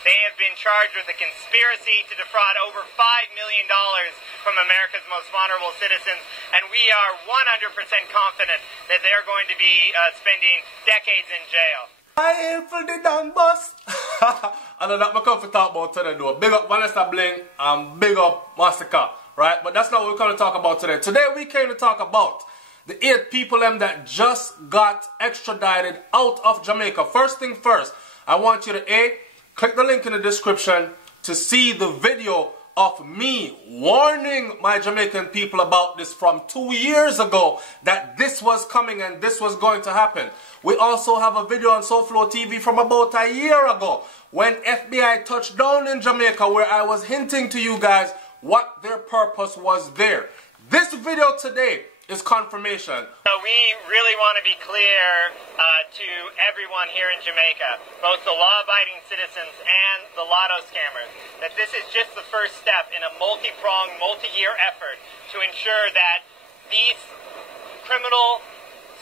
They have been charged with a conspiracy to defraud over $5 million from America's most vulnerable citizens, and we are 100% confident that they're going to be spending decades in jail. I ain't for the damn bus. I know that I come to talk about today though. Big up Vanessa Bling and big up Massacre, right? But that's not what we're going to talk about today. Today we came to talk about the 8 people that just got extradited out of Jamaica. First thing first, I want you to click the link in the description to see the video of me warning my Jamaican people about this from 2 years ago, that this was coming and this was going to happen. We also have a video on SoFlo TV from about a year ago when FBI touched down in Jamaica, where I was hinting to you guys what their purpose was there. This video today is confirmation. So we really want to be clear to everyone here in Jamaica, both the law-abiding citizens and the lotto scammers, that this is just the first step in a multi-pronged, multi-year effort to ensure that these criminal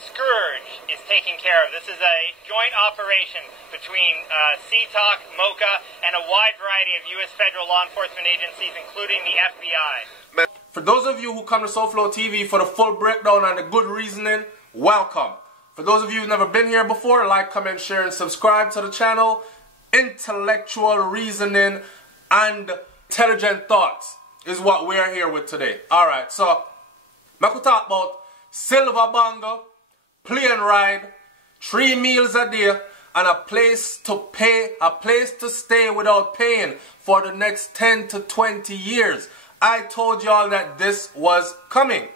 scourge is taken care of. This is a joint operation between CTOC, MOCA, and a wide variety of U.S. federal law enforcement agencies, including the FBI. For those of you who come to SoFlo TV for the full breakdown and the good reasoning, welcome. For those of you who've never been here before, like, comment, share, and subscribe to the channel. Intellectual reasoning and intelligent thoughts is what we're here with today. Alright, so I could talk about silver bangle, plane ride, 3 meals a day, and a place to pay, a place to stay without paying for the next 10 to 20 years. I told y'all that this was coming.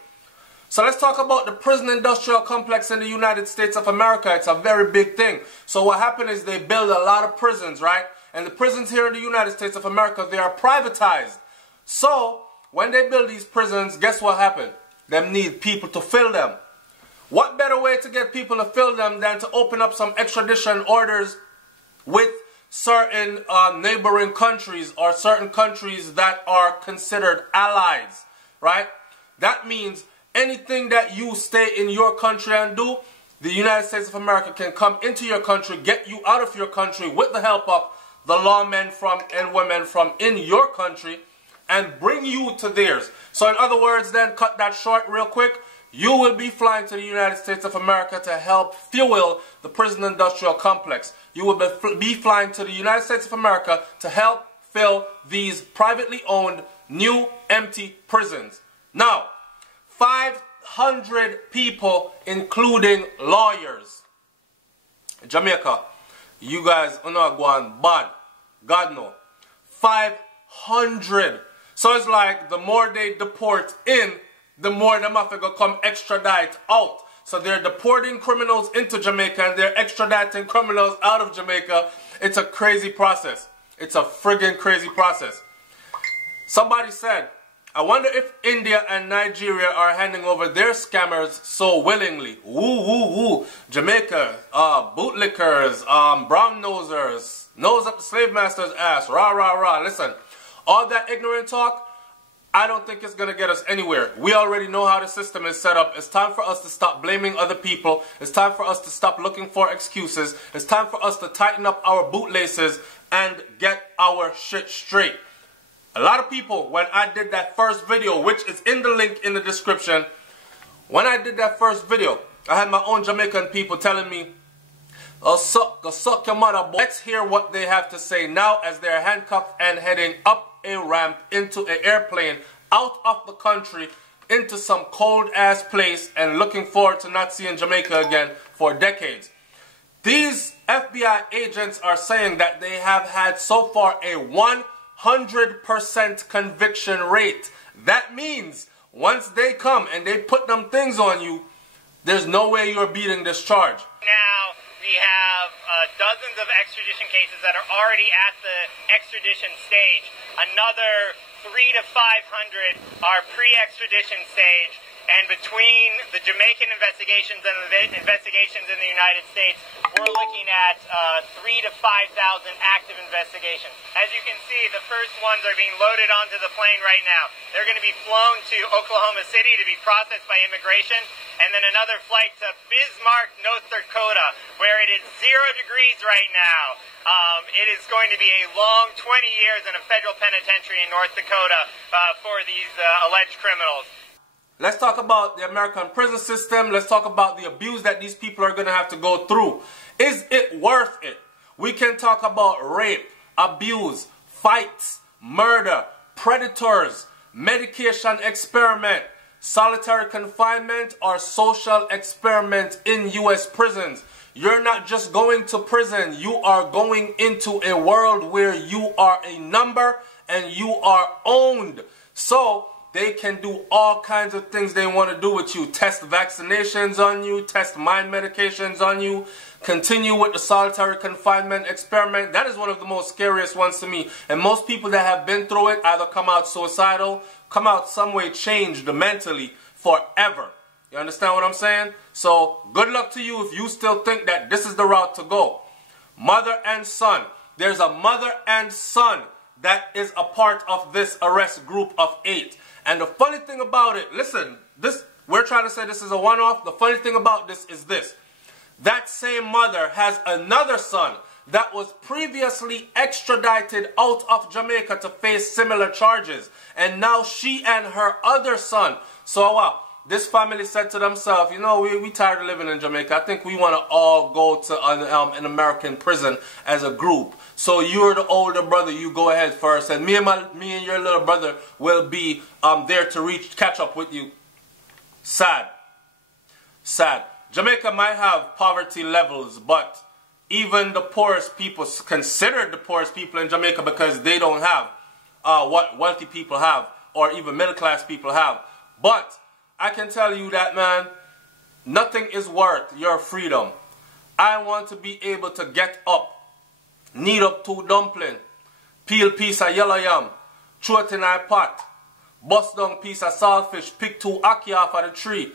So let's talk about the prison industrial complex in the United States of America. It's a very big thing. So what happened is they build a lot of prisons, right? And the prisons here in the United States of America, they are privatized. So when they build these prisons, guess what happened? They need people to fill them. What better way to get people to fill them than to open up some extradition orders with certain neighboring countries, or certain countries that are considered allies, right? That means anything that you stay in your country and do, the United States of America can come into your country, get you out of your country with the help of the lawmen from and women from in your country, and bring you to theirs. So in other words, then, cut that short real quick, you will be flying to the United States of America to help fuel the prison industrial complex. You will be flying to the United States of America to help fill these privately owned, new, empty prisons. Now, 500 people, including lawyers. Jamaica, you guys are not going bad. God no. 500. So it's like the more they deport in, the more them have to come extradite out. So they're deporting criminals into Jamaica and they're extraditing criminals out of Jamaica. It's a crazy process. It's a friggin' crazy process. Somebody said, I wonder if India and Nigeria are handing over their scammers so willingly. Woo, woo, woo. Jamaica, bootlickers, brown nosers, nose up the slave master's ass, rah, rah, rah. Listen, all that ignorant talk, I don't think it's going to get us anywhere. We already know how the system is set up. It's time for us to stop blaming other people. It's time for us to stop looking for excuses. It's time for us to tighten up our bootlaces and get our shit straight. A lot of people, when I did that first video, which is in the link in the description, when I did that first video, I had my own Jamaican people telling me, go suck your mother, boy. Let's hear what they have to say now as they're handcuffed and heading up a ramp into an airplane out of the country into some cold ass place and looking forward to not seeing Jamaica again for decades. These FBI agents are saying that they have had so far a 100% conviction rate. That means once they come and they put them things on you, there's no way you're beating this charge. Now we have dozens of extradition cases that are already at the extradition stage. Another 300 to 500 are pre-extradition stage. And between the Jamaican investigations and the investigations in the United States, we're looking at 3,000 to 5,000 active investigations. As you can see, the first ones are being loaded onto the plane right now. They're going to be flown to Oklahoma City to be processed by immigration, and then another flight to Bismarck, North Dakota, where it is 0 degrees right now. It is going to be a long 20 years in a federal penitentiary in North Dakota for these alleged criminals. Let's talk about the American prison system. Let's talk about the abuse that these people are going to have to go through. Is it worth it? We can talk about rape, abuse, fights, murder, predators, medication experiment, solitary confinement, or social experiment in U.S. prisons. You're not just going to prison. You are going into a world where you are a number and you are owned. So they can do all kinds of things they want to do with you. Test vaccinations on you, test mind medications on you, continue with the solitary confinement experiment. That is one of the most scariest ones to me. And most people that have been through it either come out suicidal, come out some way changed mentally forever. You understand what I'm saying? So good luck to you if you still think that this is the route to go. Mother and son. There's a mother and son that is a part of this arrest group of 8. And the funny thing about it, listen, we're trying to say this is a one-off. The funny thing about this is this. That same mother has another son that was previously extradited out of Jamaica to face similar charges. And now she and her other son. So this family said to themselves, you know, we tired of living in Jamaica. I think we want to all go to an American prison as a group. So you're the older brother, you go ahead first. And me and your little brother will be there to catch up with you. Sad. Sad. Jamaica might have poverty levels, but even the poorest people, considered the poorest people in Jamaica, because they don't have what wealthy people have or even middle class people have. But I can tell you that, man, nothing is worth your freedom. I want to be able to get up, knead up 2 dumpling, peel piece of yellow yam, throw it in a pot, bust down piece of saltfish, pick 2 ackee off of the tree,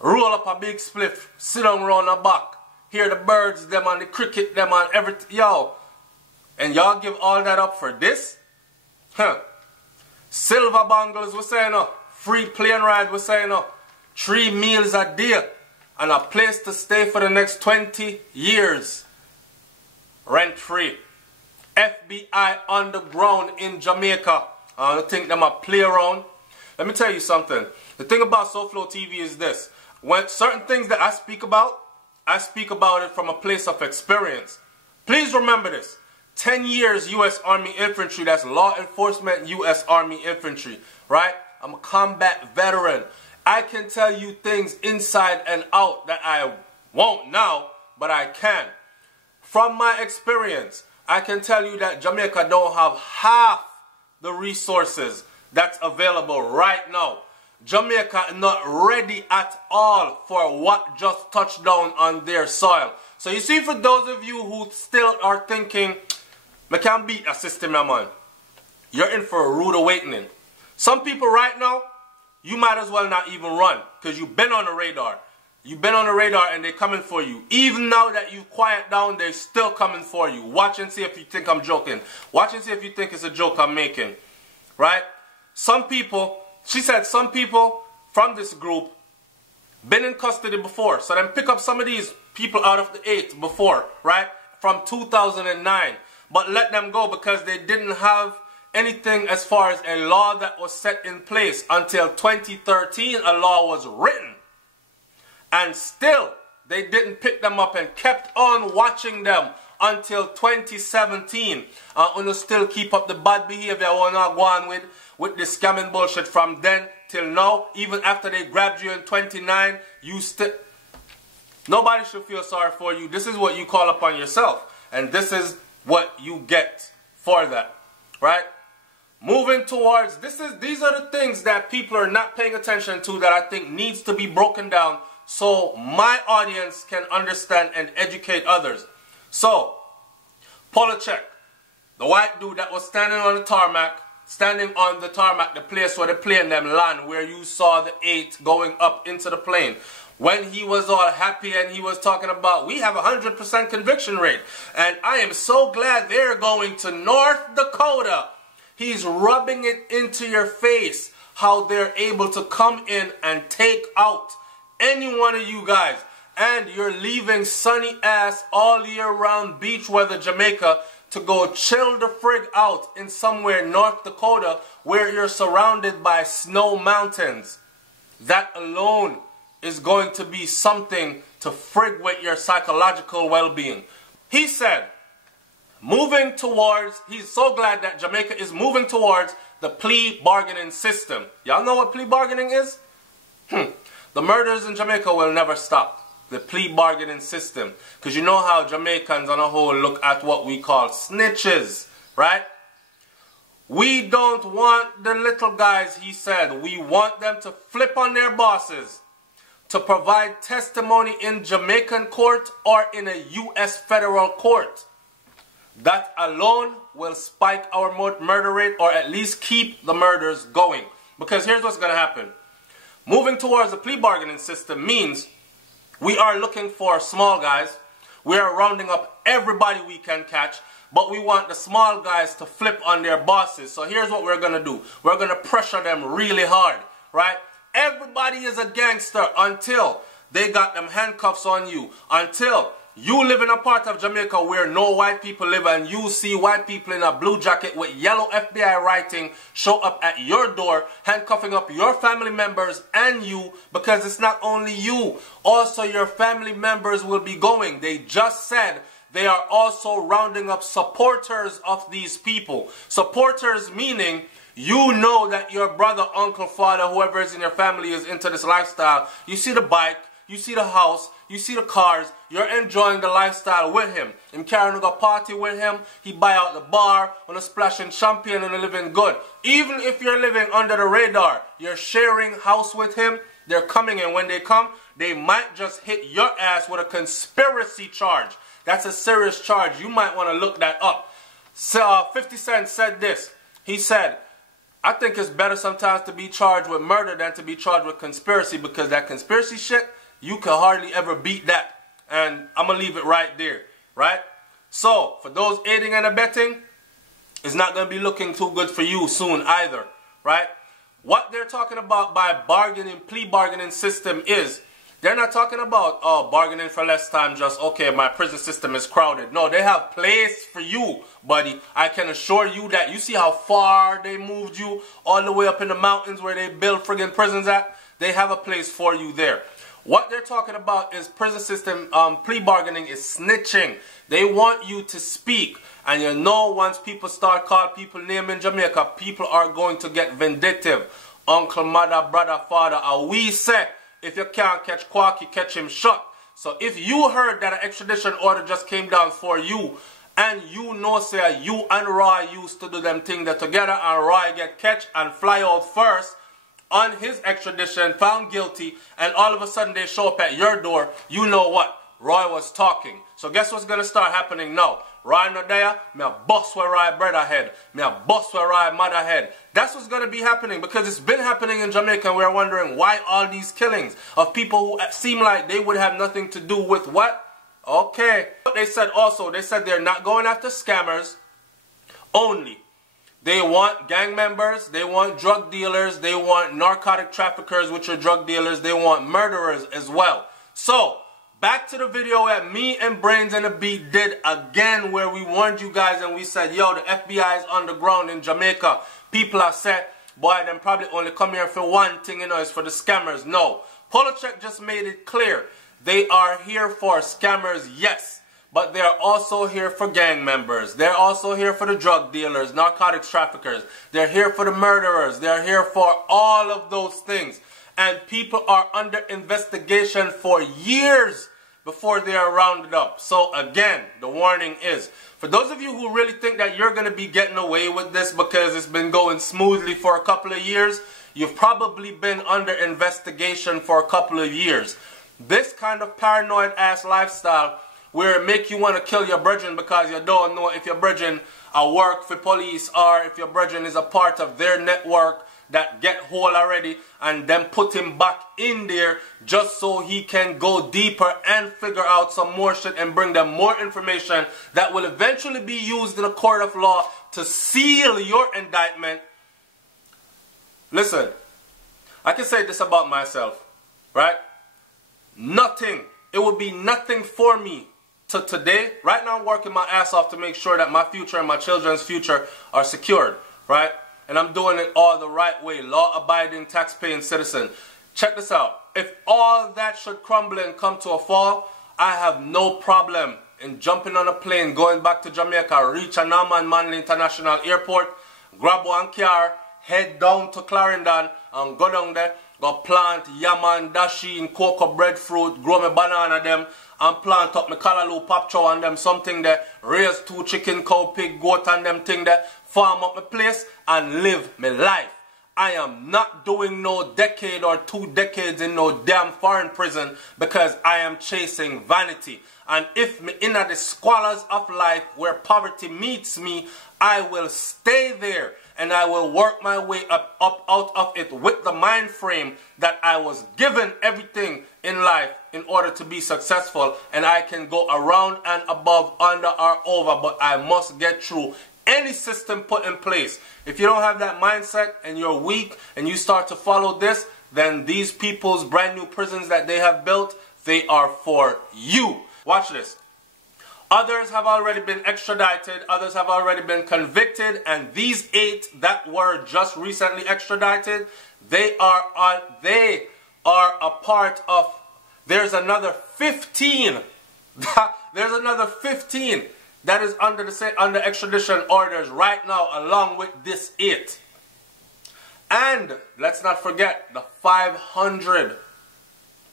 roll up a big spliff, sit down round the back, hear the birds, them and the cricket, them and everything, yo. And y'all give all that up for this? Huh. Silver bangles, we saying no. Free plane ride, we saying no. 3 meals a day. And a place to stay for the next 20 years. Rent free. FBI underground in Jamaica. I don't think them a play around. Let me tell you something. The thing about SoFlo TV is this. When certain things that I speak about it from a place of experience. Please remember this. 10 years U.S. Army Infantry, that's law enforcement U.S. Army Infantry, right? I'm a combat veteran. I can tell you things inside and out that I won't now, but I can. From my experience, I can tell you that Jamaica don't have half the resources that's available right now. Jamaica is not ready at all for what just touched down on their soil. So you see, for those of you who still are thinking, I can't beat a system, man, you're in for a rude awakening. Some people right now, you might as well not even run, because you've been on the radar. You've been on the radar and they're coming for you. Even now that you quiet down, they're still coming for you. Watch and see if you think I'm joking. Watch and see if you think it's a joke I'm making. Right? Some people, she said some people from this group been in custody before. So then pick up some of these people out of the 8 before, right? From 2009. But let them go because they didn't have anything as far as a law that was set in place. Until 2013, a law was written. And still, they didn't pick them up and kept on watching them until 2017. And still keep up the bad behavior we're not going with this scamming bullshit from then till now. Even after they grabbed you in 29, you still... Nobody should feel sorry for you. This is what you call upon yourself. And this is what you get for that. Right? Moving towards... These are the things that people are not paying attention to that I think needs to be broken down so my audience can understand and educate others. So, Polachek, the white dude that was standing on the tarmac, the place where the plane them land, where you saw the 8 going up into the plane. When he was all happy and he was talking about, we have a 100% conviction rate. And I am so glad they're going to North Dakota. He's rubbing it into your face how they're able to come in and take out any one of you guys, and you're leaving sunny ass all year round beach weather Jamaica to go chill the frig out in somewhere North Dakota where you're surrounded by snow mountains, that alone is going to be something to frig with your psychological well-being. He said, he's so glad that Jamaica is moving towards the plea bargaining system. Y'all know what plea bargaining is? The murders in Jamaica will never stop. The plea bargaining system. Because you know how Jamaicans on a whole look at what we call snitches, right? We don't want the little guys, he said. We want them to flip on their bosses, to provide testimony in Jamaican court or in a U.S. federal court. That alone will spike our murder rate, or at least keep the murders going. Because here's what's going to happen. Moving towards the plea bargaining system means we are looking for small guys. We are rounding up everybody we can catch, but we want the small guys to flip on their bosses. So here's what we're going to do. We're going to pressure them really hard, right? Everybody is a gangster until they got them handcuffs on you. Until you live in a part of Jamaica where no white people live and you see white people in a blue jacket with yellow FBI writing show up at your door, handcuffing up your family members and you, because it's not only you, also your family members will be going. They just said they are also rounding up supporters of these people. Supporters meaning you know that your brother, uncle, father, whoever is in your family is into this lifestyle. You see the bike, you see the house, you see the cars, you're enjoying the lifestyle with him. Him carrying a party with him, he buy out the bar, on a splashing champagne and a living good. Even if you're living under the radar, you're sharing house with him, they're coming, and when they come, they might just hit your ass with a conspiracy charge. That's a serious charge. You might want to look that up. So 50 Cent said this. He said, I think it's better sometimes to be charged with murder than to be charged with conspiracy, because that conspiracy shit, you can hardly ever beat that. And I'm going to leave it right there, right? So, for those aiding and abetting, it's not going to be looking too good for you soon either, right? What they're talking about by bargaining, plea bargaining system is, they're not talking about bargaining for less time, just, okay, my prison system is crowded. No, they have place for you, buddy. I can assure you that. You see how far they moved you, all the way up in the mountains where they build friggin' prisons at? They have a place for you there. What they're talking about is prison system, plea bargaining is snitching. They want you to speak. And you know, once people start calling people name in Jamaica, people are going to get vindictive. Uncle, mother, brother, father, and we say, if you can't catch Quacky, catch him shut. So if you heard that an extradition order just came down for you, and you know, say, you and Roy used to do them thing that together, and Roy get catch and fly out first, on his extradition, found guilty, and all of a sudden they show up at your door, you know what? Roy was talking. So guess what's going to start happening now? Roy not there, me a boss where Roy brother head, me a boss where Roy mother head. That's what's going to be happening, because it's been happening in Jamaica, and we're wondering why all these killings of people who seem like they would have nothing to do with what? Okay. But they said also, they said they're not going after scammers only. They want gang members, they want drug dealers, they want narcotic traffickers, which are drug dealers, they want murderers as well. So, back to the video that me and Brains and the Beat did again, where we warned you guys and we said, yo, the FBI is on the ground in Jamaica. People are said, boy, them probably only come here for one thing, you know, it's for the scammers. No. Polocheck just made it clear. They are here for scammers, yes. But they're also here for gang members. They're also here for the drug dealers, narcotics traffickers. They're here for the murderers. They're here for all of those things. And people are under investigation for years before they are rounded up. So again, the warning is, for those of you who really think that you're going to be getting away with this because it's been going smoothly for a couple of years, you've probably been under investigation for a couple of years. This kind of paranoid ass lifestyle, where it make you want to kill your brethren because you don't know if your brethren are work for police or if your brethren is a part of their network that get whole already, and then put him back in there just so he can go deeper and figure out some more shit and bring them more information that will eventually be used in a court of law to seal your indictment. Listen, I can say this about myself, right? nothing. It would be nothing for me to today. Right now I'm working my ass off to make sure that my future and my children's future are secured, right? And I'm doing it all the right way. Law-abiding, tax-paying citizen. Check this out. If all that should crumble and come to a fall, I have no problem in jumping on a plane, going back to Jamaica, reach a Norman Manley International Airport, grab one car, head down to Clarendon, and go down there, go plant yaman, dasheen, cocoa, breadfruit, grow me banana them, and plant up me callaloo, popchow and them something there, raise 2 chicken, cow, pig, goat and them thing there, farm up my place, and live my life. I am not doing no decade or 2 decades in no damn foreign prison because I am chasing vanity. And if me in the squalors of life where poverty meets me, I will stay there and I will work my way up out of it with the mind frame that I was given everything in life in order to be successful, and I can go around and above, under or over, but I must get through any system put in place. If you don't have that mindset and you're weak and you start to follow this, then these people's brand new prisons that they have built, they are for you. Watch this. Others have already been extradited, others have already been convicted, and these 8 that were just recently extradited, they are a part of, there's another 15. There's another 15 that is under extradition orders right now, along with this 8. And let's not forget the 500,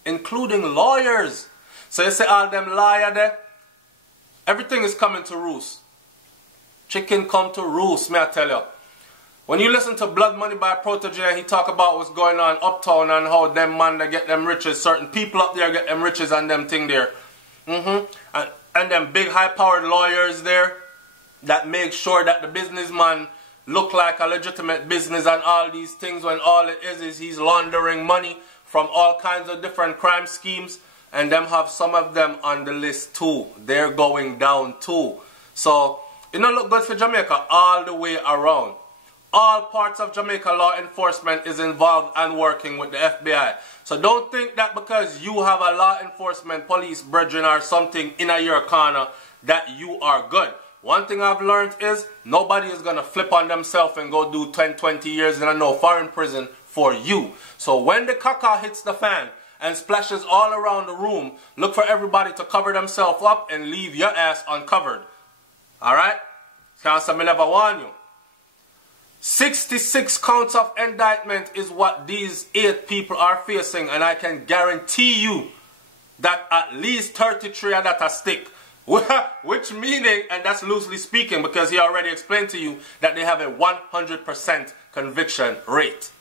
including lawyers. So you see all them lawyers there? Everything is coming to roost. Chicken come to roost, may I tell you. When you listen to Blood Money by Protege, he talk about what's going on uptown and how them man they get them riches. Certain people up there get them riches and them thing there. And them big high-powered lawyers there that make sure that the businessman look like a legitimate business and all these things, when all it is he's laundering money from all kinds of different crime schemes. And them have some of them on the list too. They're going down too. So, it don't look good for Jamaica all the way around. All parts of Jamaica law enforcement is involved and working with the FBI. So don't think that because you have a law enforcement police brethren or something in your corner that you are good. One thing I've learned is nobody is going to flip on themselves and go do 10, 20 years in a no foreign prison for you. So when the caca hits the fan and splashes all around the room, look for everybody to cover themselves up and leave your ass uncovered. Alright? Because I never warn you. 66 counts of indictment is what these 8 people are facing, and I can guarantee you that at least 33 of that are stick. Which meaning, and that's loosely speaking because he already explained to you that they have a 100% conviction rate.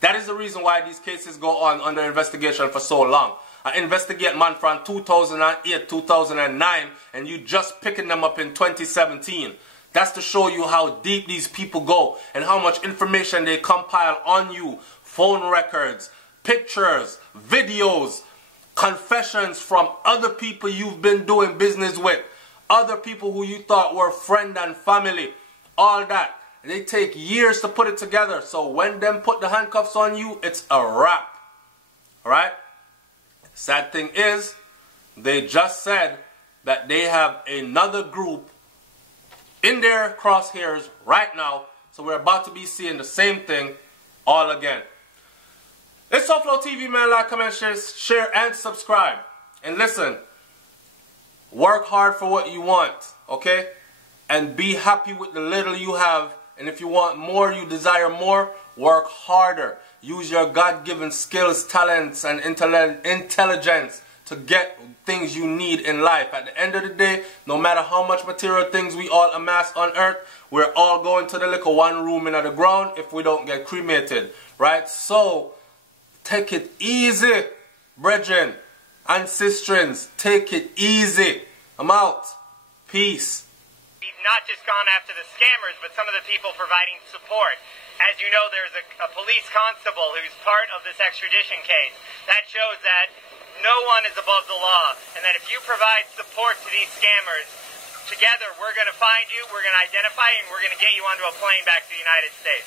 That is the reason why these cases go on under investigation for so long. I investigate man from 2008, 2009, and you just picking them up in 2017. That's to show you how deep these people go and how much information they compile on you. Phone records, pictures, videos, confessions from other people you've been doing business with, other people who you thought were friend and family, all that. They take years to put it together. So when them put the handcuffs on you, it's a wrap. Alright? Sad thing is, they just said that they have another group in their crosshairs right now. So we're about to be seeing the same thing all again. It's Soulflow TV, man. Like, comment, share, and subscribe. And listen, work hard for what you want, okay? And be happy with the little you have. And if you want more, you desire more, work harder. Use your God-given skills, talents, and intelligence to get things you need in life. At the end of the day, no matter how much material things we all amass on earth, we're all going to the little one room in the ground if we don't get cremated, right? So, take it easy, brethren and sistrins. Take it easy. I'm out. Peace. We've not just gone after the scammers, but some of the people providing support. As you know, there's a police constable who's part of this extradition case. That shows that no one is above the law, and that if you provide support to these scammers, together we're going to find you, we're going to identify you, and we're going to get you onto a plane back to the United States.